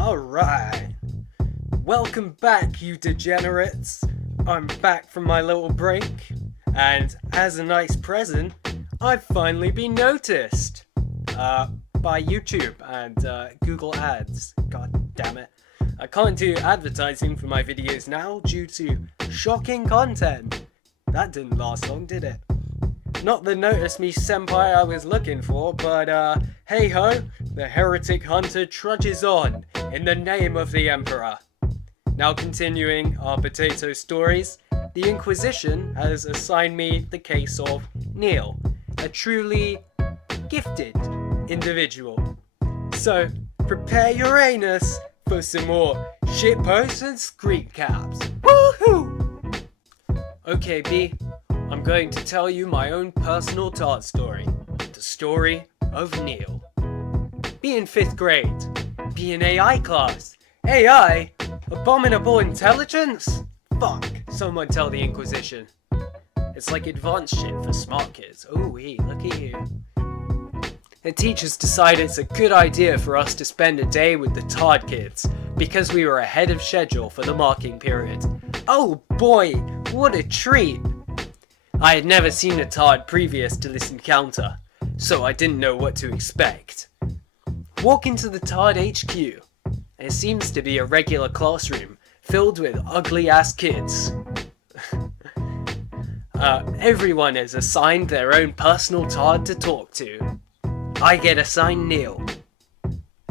Alright, welcome back, you degenerates. I'm back from my little break, and as a nice present, I've finally been noticed by YouTube and Google Ads. God damn it. I can't do advertising for my videos now due to shocking content. That didn't last long, did it? Not the notice me senpai I was looking for, but hey ho, the heretic hunter trudges on in the name of the Emperor. Now continuing our potato stories, the Inquisition has assigned me the case of NEAL, a truly gifted individual. So prepare your anus for some more shitposts and screencaps. Woohoo! Okay B, I'm going to tell you my own personal Todd story. The story of NEAL. Be in 5th grade. Be in AI class. AI? Abominable intelligence? Fuck, someone tell the Inquisition. It's like advanced shit for smart kids. Ooh, look at you. The teachers decided it's a good idea for us to spend a day with the Todd kids because we were ahead of schedule for the marking period. Oh boy, what a treat! I had never seen a Todd previous to this encounter, so I didn't know what to expect. Walk into the Todd HQ, and it seems to be a regular classroom filled with ugly ass kids. Everyone is assigned their own personal Todd to talk to. I get assigned NEAL.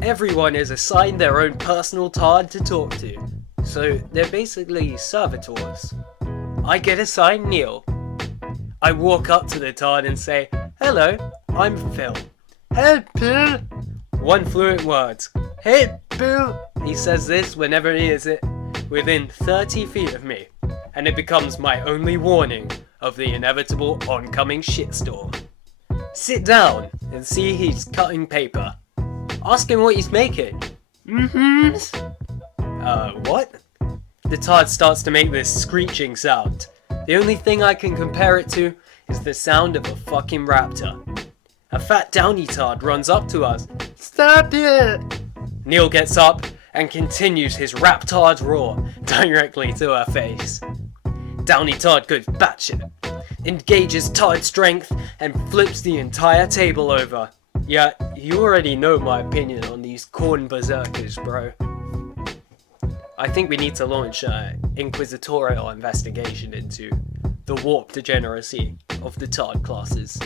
Everyone is assigned their own personal Todd to talk to, so they're basically servitors. I get assigned NEAL. I walk up to the Todd and say, "Hello, I'm Phil." "Hey, Bill." One fluent word. "Hey, Bill." He says this whenever he is within 30 feet of me, and it becomes my only warning of the inevitable oncoming shitstorm. Sit down and see he's cutting paper. Ask him what he's making. What? The Todd starts to make this screeching sound. The only thing I can compare it to is the sound of a fucking raptor. A fat downy Todd runs up to us. "Stop it!" NEAL gets up and continues his raptard roar directly to our face. Downy Todd goes batshit, engages Todd strength, and flips the entire table over. Yeah, you already know my opinion on these corn berserkers, bro. I think we need to launch an inquisitorial investigation into the warped degeneracy of the Todd classes.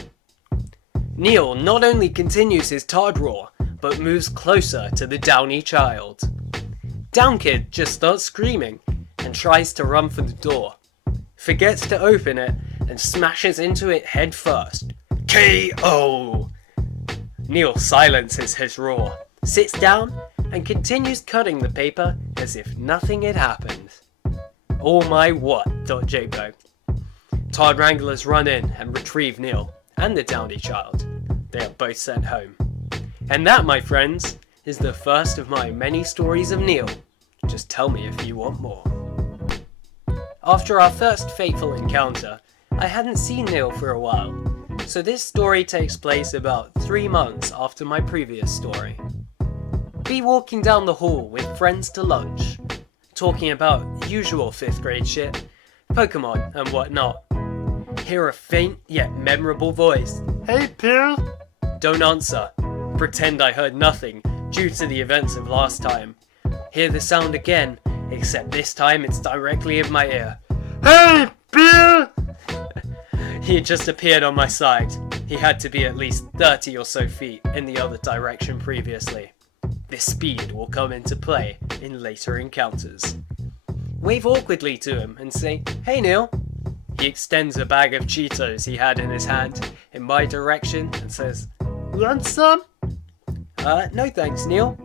NEAL not only continues his Todd roar, but moves closer to the downy child. Down Kid just starts screaming and tries to run for the door, forgets to open it and smashes into it head first. KO! NEAL silences his roar, sits down and continues cutting the paper as if nothing had happened. Oh my what.jpg. Todd Wranglers run in and retrieve NEAL and the downy child. They are both sent home. And that, my friends, is the first of my many stories of NEAL. Just tell me if you want more. After our first fateful encounter, I hadn't seen NEAL for a while, so this story takes place about 3 months after my previous story. Be walking down the hall with friends to lunch, talking about usual 5th grade shit, Pokemon and whatnot. Hear a faint yet memorable voice. "Hey, Bill." Don't answer. Pretend I heard nothing due to the events of last time. Hear the sound again, except this time it's directly in my ear. "Hey, Bill!" He had just appeared on my side. He had to be at least 30 or so feet in the other direction previously. This speed will come into play in later encounters. Wave awkwardly to him and say, "Hey, NEAL." He extends a bag of Cheetos he had in his hand in my direction and says, "Want some?" No thanks, NEAL."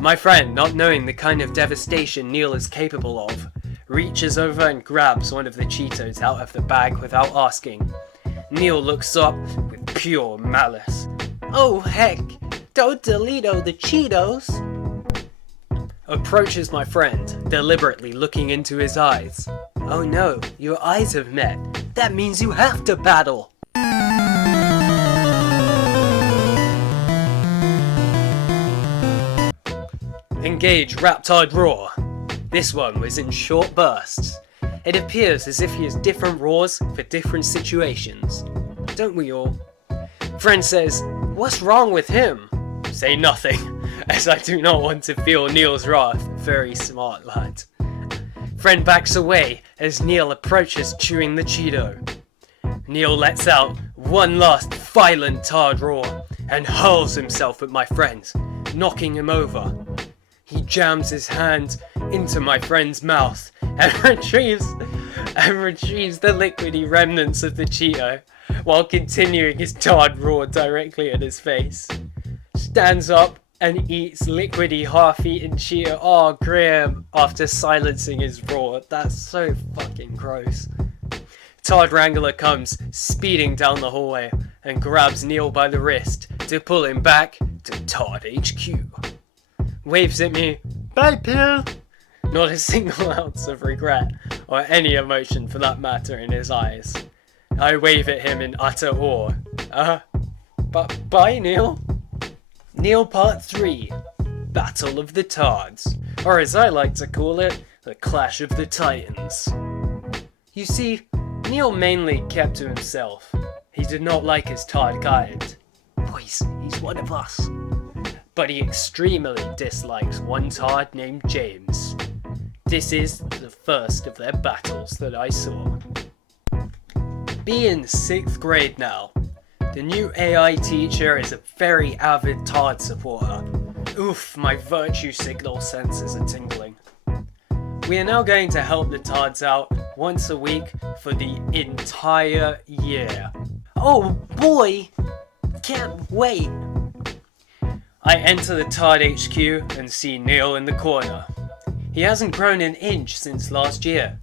My friend, not knowing the kind of devastation NEAL is capable of, reaches over and grabs one of the Cheetos out of the bag without asking. NEAL looks up with pure malice. "Oh heck, don't delete the Cheetos." Approaches my friend, deliberately looking into his eyes. "Oh no, your eyes have met. That means you have to battle." Engage Raptard Roar. This one was in short bursts. It appears as if he has different roars for different situations. Don't we all? Friend says, "What's wrong with him?" Say nothing, as I do not want to feel Neil's wrath. Very smart lad. Friend backs away as Neil approaches chewing the Cheeto. Neil lets out one last violent tard roar and hurls himself at my friend, knocking him over. He jams his hand into my friend's mouth and retrieves the liquidy remnants of the Cheeto while continuing his tard roar directly at his face. Stands up and eats liquidy half-eaten Cheeto. Oh, Graham, after silencing his roar. That's so fucking gross. Tard Wrangler comes speeding down the hallway and grabs Neil by the wrist to pull him back to Tard HQ. Waves at me, "Bye, Pill!" Not a single ounce of regret, or any emotion for that matter, in his eyes. I wave at him in utter awe. But bye, Neil. NEAL Part 3, Battle of the Tards, or as I like to call it, the Clash of the Titans. You see, Neil mainly kept to himself. He did not like his Tard kind. Boys, he's one of us. But he extremely dislikes one Tard named James. This is the first of their battles that I saw. Be in 6th grade now. The new AI teacher is a very avid Tard supporter. Oof, my virtue signal senses are tingling. We are now going to help the Tards out once a week for the entire year. Oh boy! Can't wait! I enter the Tard HQ and see Neil in the corner. He hasn't grown an inch since last year.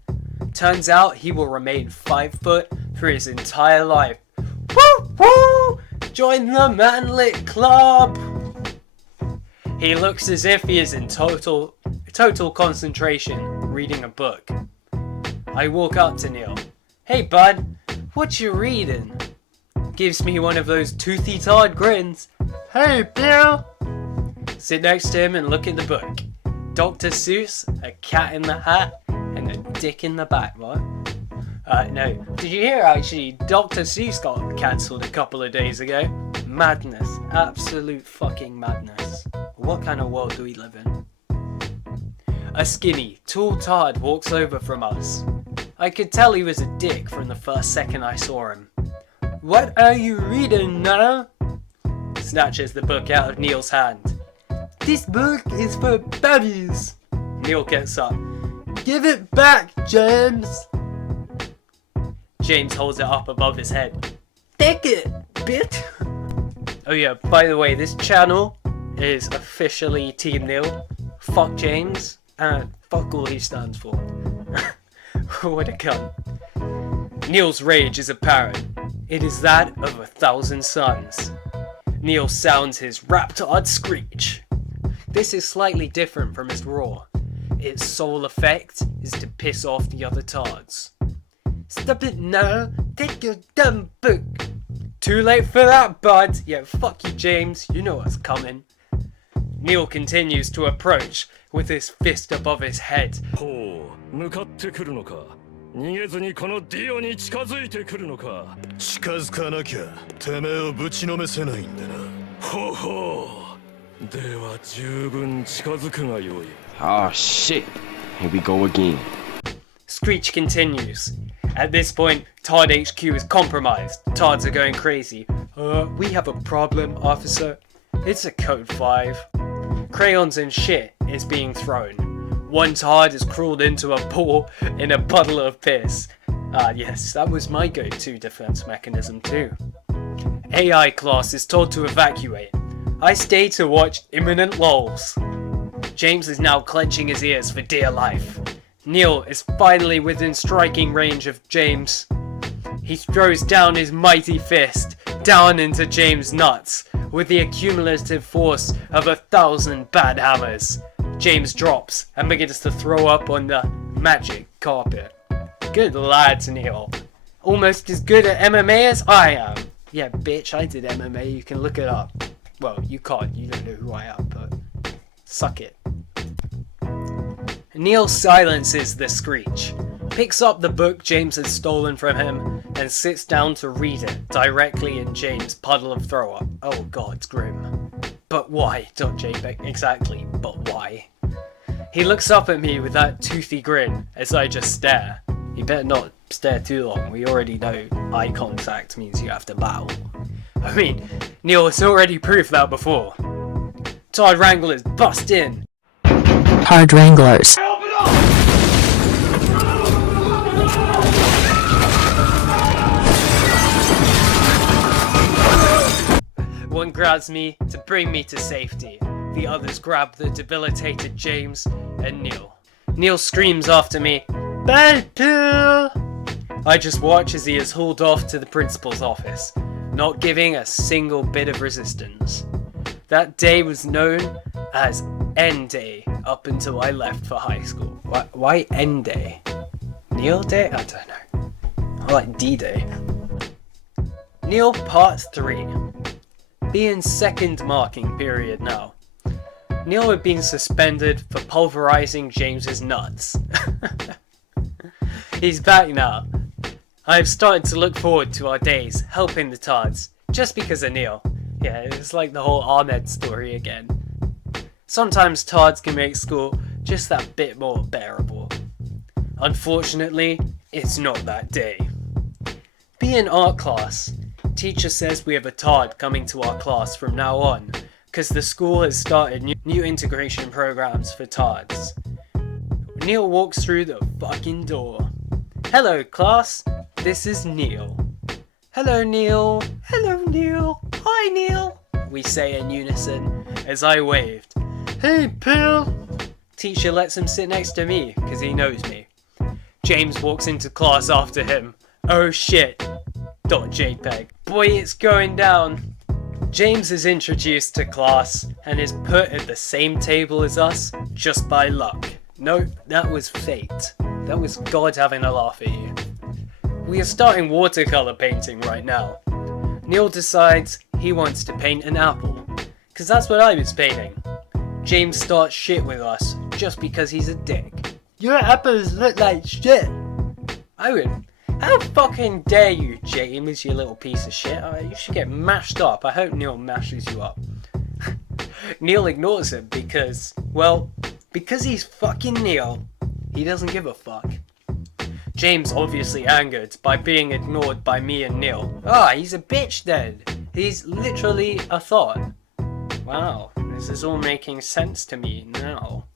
Turns out he will remain 5 foot for his entire life. Woo woo! Join the manlit club! He looks as if he is in total concentration, reading a book. I walk up to Neil. "Hey bud, what you reading?" Gives me one of those toothy Tard grins. "Hey Bill!" Sit next to him and look at the book. Dr. Seuss, a cat in the hat, and a dick in the back, what? No. Did you hear actually, Dr. Seuss got cancelled a couple of days ago? Madness. Absolute fucking madness. What kind of world do we live in? A skinny, tall Tard walks over from us. I could tell he was a dick from the first second I saw him. "What are you reading now?" Snatches the book out of Neil's hand. "This book is for babies." Neil gets up. "Give it back, James." James holds it up above his head. "Take it, bitch." Oh yeah, by the way, this channel is officially Team Neil. Fuck James, and fuck all he stands for. What a cunt. Neil's rage is apparent. It is that of 1,000 suns. Neil sounds his Raptard screech. This is slightly different from his roar. Its sole effect is to piss off the other Tards. "Stop it now, take your dumb book." "Too late for that, bud." "Yeah, fuck you, James, you know what's coming." Neil continues to approach with his fist above his head. "向かってくるのか。逃げずにこのディオに近づいてくるのか。近づかなきゃてめえをぶちのめせないんだな。ほうほう。では十分近づくがよい。Oh shit, here we go again." Screech continues. At this point, Tard HQ is compromised. Tards are going crazy. We have a problem, officer." "It's a code 5. Crayons and shit is being thrown. One Tard has crawled into a pool in a puddle of piss. Yes, that was my go-to defense mechanism too. AI class is told to evacuate. I stay to watch imminent lols. James is now clenching his ears for dear life. Neil is finally within striking range of James. He throws down his mighty fist, down into James' nuts, with the accumulative force of 1,000 bad hammers. James drops and begins to throw up on the magic carpet. Good lads, Neil. Almost as good at MMA as I am. Yeah, bitch, I did MMA, you can look it up. Well, you can't, you don't know who I am, but suck it. Neil silences the screech, picks up the book James had stolen from him, and sits down to read it directly in James' puddle of throw up. Oh god, it's grim. But why? .jpeg, exactly, but why? He looks up at me with that toothy grin as I just stare. You better not stare too long, we already know eye contact means you have to bow. I mean, Neil has already proved that before. Todd Wranglers bust in. Todd Wranglers. One grabs me to bring me to safety. The others grab the debilitated James and Neil. Neil screams after me, "Bad pill!" I just watch as he is hauled off to the principal's office, not giving a single bit of resistance. That day was known as N Day up until I left for high school. Why N Day? Neil Day? I don't know. I like D-Day. Neil Part 3. Be in second marking period now. Neil had been suspended for pulverizing James's nuts. He's back now. I've started to look forward to our days helping the Tards, just because of Neil. Yeah, it's like the whole Ahmed story again. Sometimes Tards can make school just that bit more bearable. Unfortunately, it's not that day. Be in art class. Teacher says we have a Tard coming to our class from now on, because the school has started new integration programs for Tards. Neil walks through the fucking door. Hello class, this is Neil. Hello Neil. Hello Neil. Hi Neil, we say in unison as I waved. Hey Pill. Teacher lets him sit next to me because he knows me. James walks into class after him. Oh shit. .jpeg. Boy, it's going down. James is introduced to class and is put at the same table as us just by luck. Nope, that was fate. That was God having a laugh at you. We are starting watercolor painting right now. Neil decides he wants to paint an apple, because that's what I was painting. James starts shit with us just because he's a dick. Your apples look like shit. How fucking dare you, James, you little piece of shit. You should get mashed up. I hope Neil mashes you up. Neil ignores him because he's fucking Neil. He doesn't give a fuck. James obviously angered by being ignored by me and Neil. He's a bitch then. He's literally a thought. Wow, this is all making sense to me now.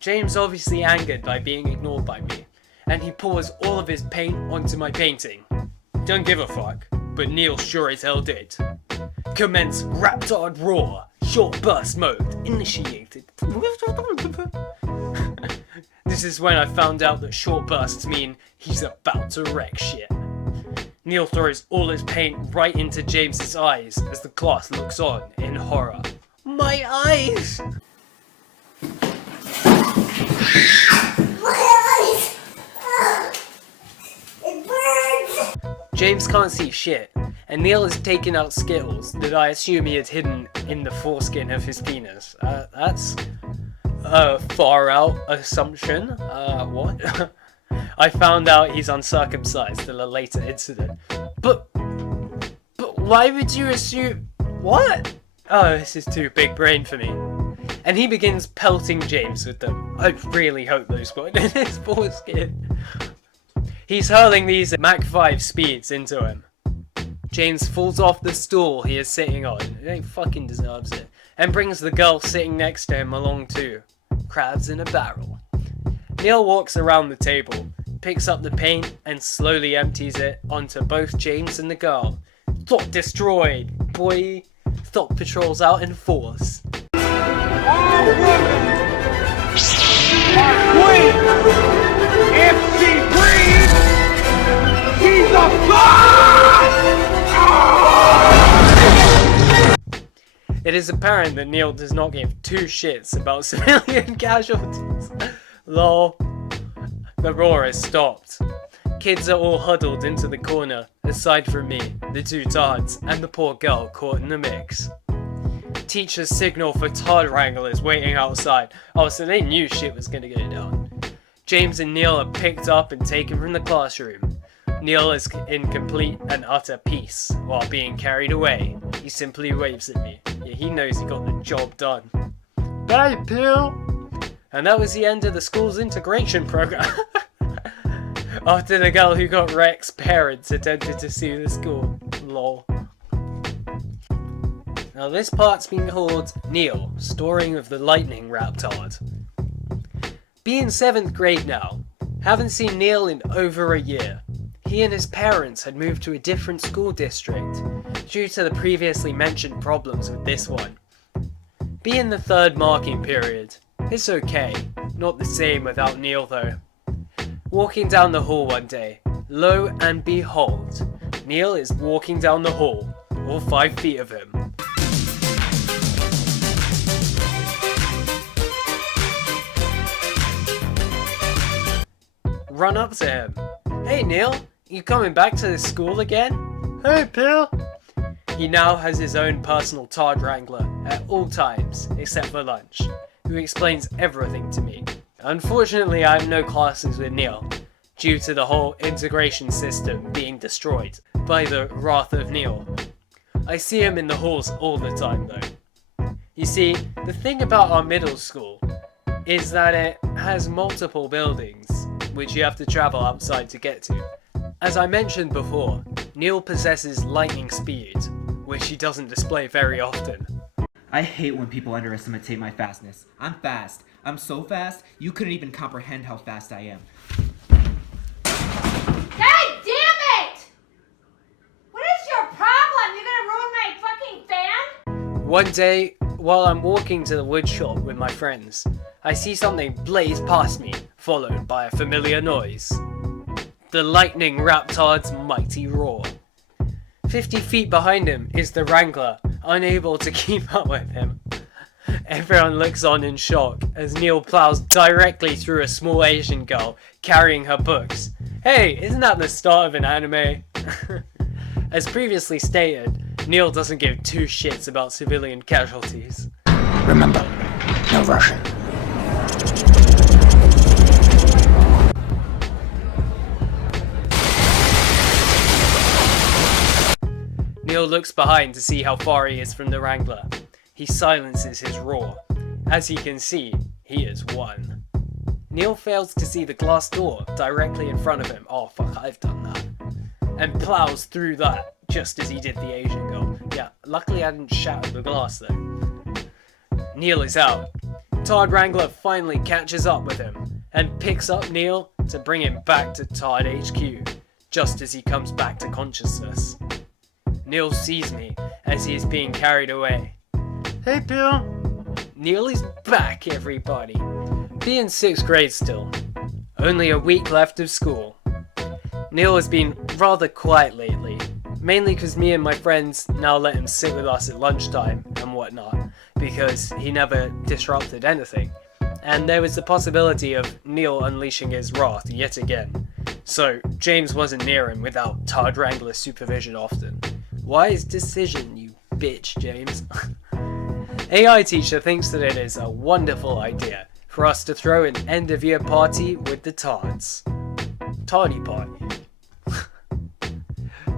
James obviously angered by being ignored by me, and he pours all of his paint onto my painting. Don't give a fuck, but Neil sure as hell did. Commence Raptard Roar, short burst mode, initiated. This is when I found out that short bursts mean he's about to wreck shit. Neil throws all his paint right into James's eyes as the class looks on in horror. My eyes! James can't see shit, and Neil has taken out Skittles that I assume he had hidden in the foreskin of his penis. That's a far out assumption. What? I found out he's uncircumcised in a later incident. But why would you assume... What? Oh, this is too big brain for me. And he begins pelting James with them. I really hope those got in his foreskin. He's hurling these at Mach 5 speeds into him. James falls off the stool he is sitting on. He fucking deserves it. And brings the girl sitting next to him along too. Crabs in a barrel. Neil walks around the table, picks up the paint and slowly empties it onto both James and the girl. Thought destroyed, boy. Thought patrols out in force. Wait! If she breathes, he's a god! It is apparent that Neil does not give two shits about civilian casualties. Lol. The roar has stopped. Kids are all huddled into the corner, aside from me, the two Tards, and the poor girl caught in the mix. Teachers signal for Todd Wranglers waiting outside. Oh, so they knew shit was gonna go down. James and Neil are picked up and taken from the classroom. Neil is in complete and utter peace while being carried away. He simply waves at me. Yeah, he knows he got the job done. Bye, Bill! And that was the end of the school's integration program. After the girl who got Rex's parents attempted to sue the school. Lol. Now this part's been called NEAL, Storing of the Lightning Raptard. Be in 7th grade now. Haven't seen Neil in over a year. He and his parents had moved to a different school district due to the previously mentioned problems with this one. Be in the 3rd marking period. It's okay, not the same without Neil though. Walking down the hall one day, lo and behold, Neil is walking down the hall, all 5 feet of him. Run up to him. Hey Neil, you coming back to this school again? Hey Bill. He now has his own personal Todd Wrangler at all times, except for lunch, who explains everything to me. Unfortunately, I have no classes with Neil, due to the whole integration system being destroyed by the wrath of Neil. I see him in the halls all the time though. You see, the thing about our middle school is that it has multiple buildings, which you have to travel outside to get to. As I mentioned before, Neil possesses lightning speed, which he doesn't display very often. I hate when people underestimate my fastness. I'm fast. I'm so fast, you couldn't even comprehend how fast I am. God damn it! What is your problem? You're gonna ruin my fucking fan? One day, while I'm walking to the wood shop with my friends, I see something blaze past me, followed by a familiar noise. The lightning raptard's mighty roar. 50 feet behind him is the Wrangler, unable to keep up with him. Everyone looks on in shock as Neil plows directly through a small Asian girl carrying her books. Hey, isn't that the start of an anime? As previously stated, Neil doesn't give 2 shits about civilian casualties. Remember, no Russian. Neil looks behind to see how far he is from the Wrangler. He silences his roar. As he can see, he is won. Neil fails to see the glass door directly in front of him. Oh fuck, I've done that. And plows through that, just as he did the Asian girl. Yeah, luckily I didn't shatter the glass though. Neil is out. Todd Wrangler finally catches up with him, and picks up Neil to bring him back to Todd HQ, just as he comes back to consciousness. Neil sees me as he is being carried away. Hey Bill! Neil is back, everybody. Be in 6th grade still. Only a week left of school. Neil has been rather quiet lately, mainly because me and my friends now let him sit with us at lunchtime and whatnot, because he never disrupted anything, and there was the possibility of Neil unleashing his wrath yet again. So James wasn't near him without Todd Wrangler's supervision often. Wise decision, you bitch, James. AI teacher thinks that it is a wonderful idea for us to throw an end of year party with the Todds. Toddy party.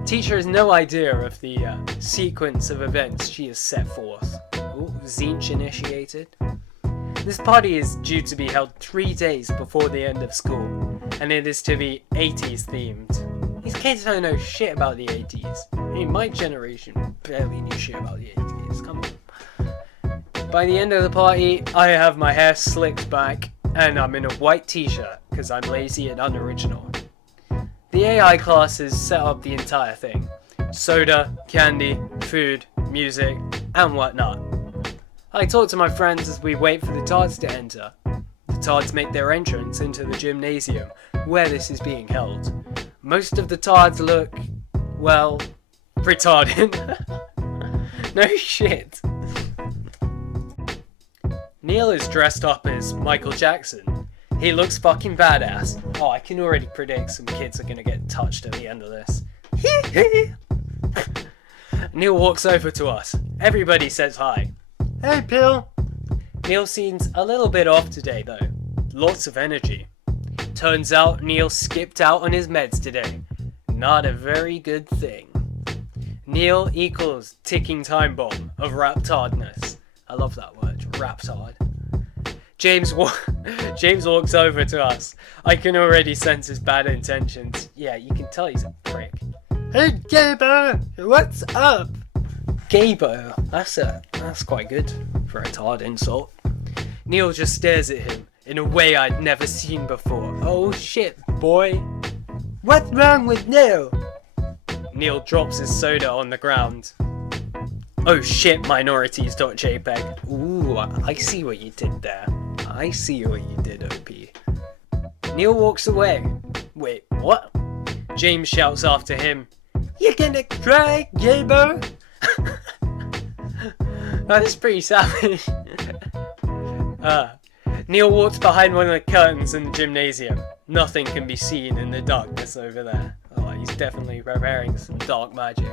Teacher has no idea of the sequence of events she has set forth. Ooh, Zinch initiated. This party is due to be held 3 days before the end of school, and it is to be 80s themed. These kids don't know shit about the 80s. I mean, my generation barely knew shit about the 80s. Come on. By the end of the party, I have my hair slicked back, and I'm in a white t-shirt, because I'm lazy and unoriginal. The AI classes set up the entire thing. Soda, candy, food, music, and whatnot. I talk to my friends as we wait for the Todds to enter. The Todds make their entrance into the gymnasium, where this is being held. Most of the Todds look, well, retarded. No shit. Neil is dressed up as Michael Jackson. He looks fucking badass. Oh, I can already predict some kids are gonna get touched at the end of this. Neil walks over to us. Everybody says hi. Hey, Pill. Neil seems a little bit off today, though. Lots of energy. Turns out Neil skipped out on his meds today. Not a very good thing. Neil equals ticking time bomb of raptardness. I love that word, raptard. James walks over to us. I can already sense his bad intentions. Yeah, you can tell he's a prick. Hey, Gabo, what's up? Gabo, that's quite good for a tard insult. Neil just stares at him in a way I'd never seen before. Oh shit, boy. What's wrong with Neil? Neil drops his soda on the ground. Oh shit, minorities.jpg. Ooh, I see what you did there. I see what you did, OP. Neil walks away. Wait, what? James shouts after him. You gonna cry, Gabo? That is pretty savage. Neil walks behind one of the curtains in the gymnasium. Nothing can be seen in the darkness over there. Oh, he's definitely preparing some dark magic.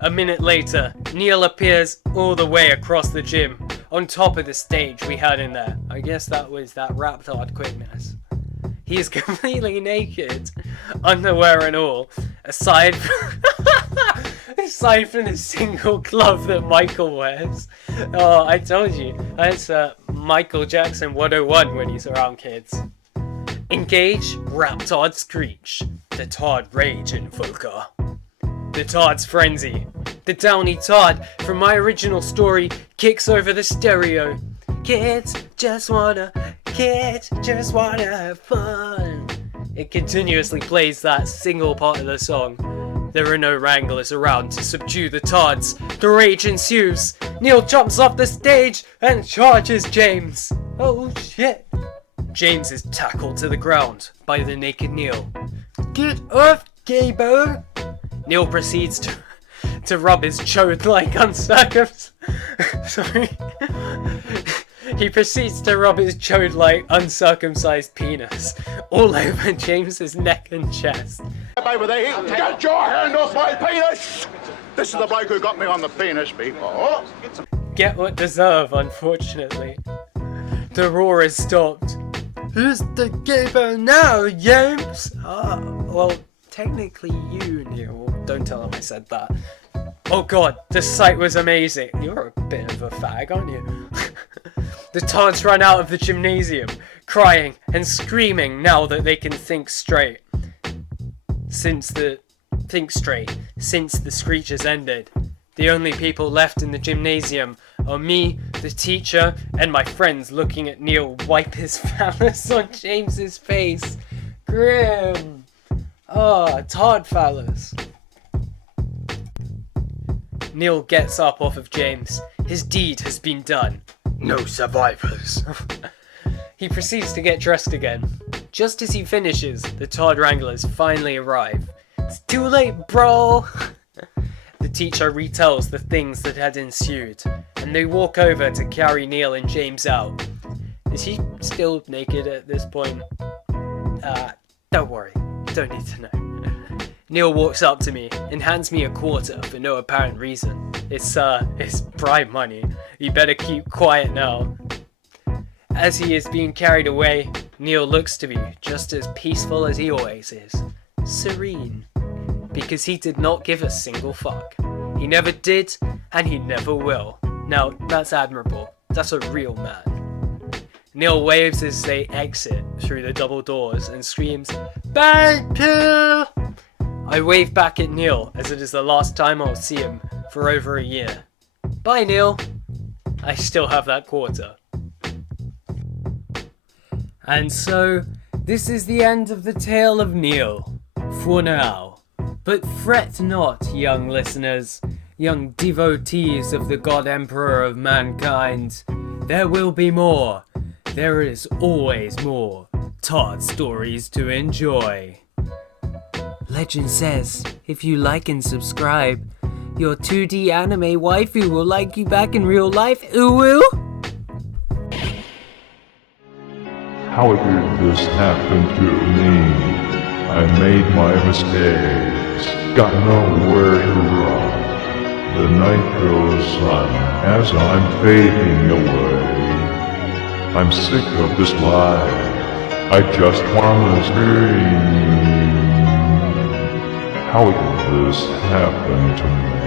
A minute later, Neil appears all the way across the gym, on top of the stage we had in there. I guess that was that raptard quickness. He is completely naked, underwear and all, aside from the single glove that Michael wears. Oh, I told you, that's Michael Jackson 101 when he's around kids. Engage, raptard screech, the tard rage invoker. The tard's frenzy. The downy tard from my original story kicks over the stereo. Kids just wanna have fun. It continuously plays that single part of the song. There are no wranglers around to subdue the tards. The rage ensues. Neil jumps off the stage and charges James. Oh shit. James is tackled to the ground by the naked Neil. Get off, Gabo! Neil proceeds to rub his chode like uncircumcised. Sorry. He proceeds to rub his chode like uncircumcised penis all over James's neck and chest. Over there, get your hand off my penis! This is the bloke who got me on the penis before. Get what deserve, unfortunately. The roar is stopped. Who's the Gabo now, James? Well, technically you, Neil. Don't tell him I said that. Oh god, the sight was amazing. You're a bit of a fag, aren't you? The tards run out of the gymnasium, crying and screaming now that they can think straight. Since the screeches ended, the only people left in the gymnasium are me, the teacher, and my friends looking at Neil wipe his phallus on James's face. Grim. Tard phallus. Neil gets up off of James. His deed has been done. No survivors. He proceeds to get dressed again. Just as he finishes, the Tard Wranglers finally arrive. It's too late, bro! The teacher retells the things that had ensued, and they walk over to carry Neil and James out. Is he still naked at this point? Don't worry. Don't need to know. Neil walks up to me and hands me a quarter for no apparent reason. It's bribe money. You better keep quiet now. As he is being carried away, Neil looks to be just as peaceful as he always is. Serene. Because he did not give a single fuck. He never did, and he never will. Now, that's admirable. That's a real man. Neil waves as they exit through the double doors and screams, "Bye, Pill!" I wave back at Neil as it is the last time I'll see him for over a year. Bye, Neil. I still have that quarter. And so, this is the end of the tale of Neil. For now. But fret not, young listeners, young devotees of the God Emperor of mankind. There will be more. There is always more Tard stories to enjoy. Legend says, if you like and subscribe, your 2D anime waifu will like you back in real life, uwu! How did this happen to me? I made my mistakes, got nowhere to run. the night goes on as I'm fading away. I'm sick of this life. I just wanna scream. How did this happen to me?